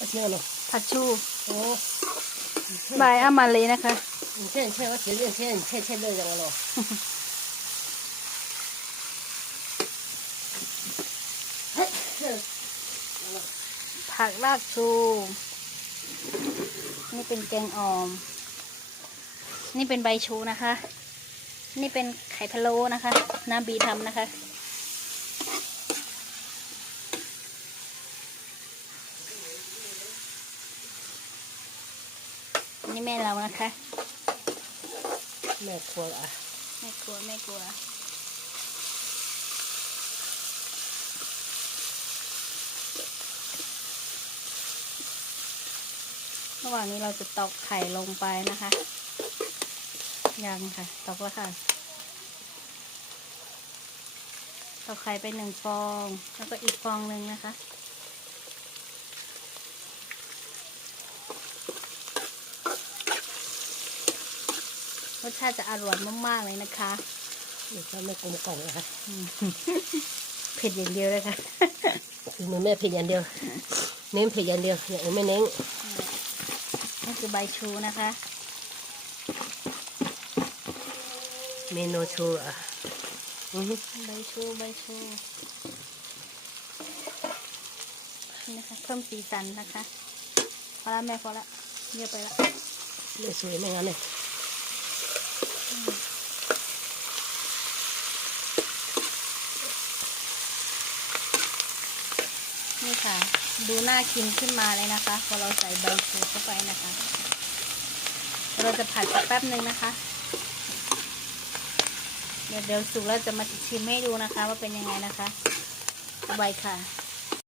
เอาเชื่อเนาะผัดชูโอ้บายอามาเลยนะคะเช่นเช่นว่าเสียเรื่องเช่นเช่นเช่นเลยจังเนาะผักรากชู นี่เป็นแกงอ่อม นี่เป็นใบชูนะคะ นี่เป็นไข่พะโล้นะคะ น้ำบีทำนะคะ นี่แม่เรานะคะ แม่ครัวอะไม่กลัวไม่กลัวระหว่างนี้เราจะตอกไข่ลงไปนะคะ ยังค่ะ ตอกแล้วค่ะ ตอกไข่ไปหนึ่งฟอง แล้วก็อีกฟองหนึ่งนะคะ รสชาติจะอร่อยมากๆเลยนะคะนี่ก็ไม่กลมกล่อมนะคะอืมเผ็ดอย่างเดียวเลยค่ะคือมือแม่เพียงอย่างเดียว เน้นเพียงอย่างเดียวอย่างอื่นไม่เน้นนี่คือใบชูนะคะ เมนูชูอะอือฮึใบชูใบชูนี่นะคะเพิ่มสีสันนะคะพอละแม่พอละเยอะไปละไม่สวยไม่งั้นเลย ค่ะ ดูน่ากินขึ้นมาเลยนะคะพอเราใส่ใบชูเข้าไปนะคะ เราจะผัดสักแป๊บหนึ่งนะคะ เดี๋ยวเดี๋ยวสุกแล้วจะมาชิมให้ดูนะคะ ว่าเป็นยังไงนะคะสบายค่ะ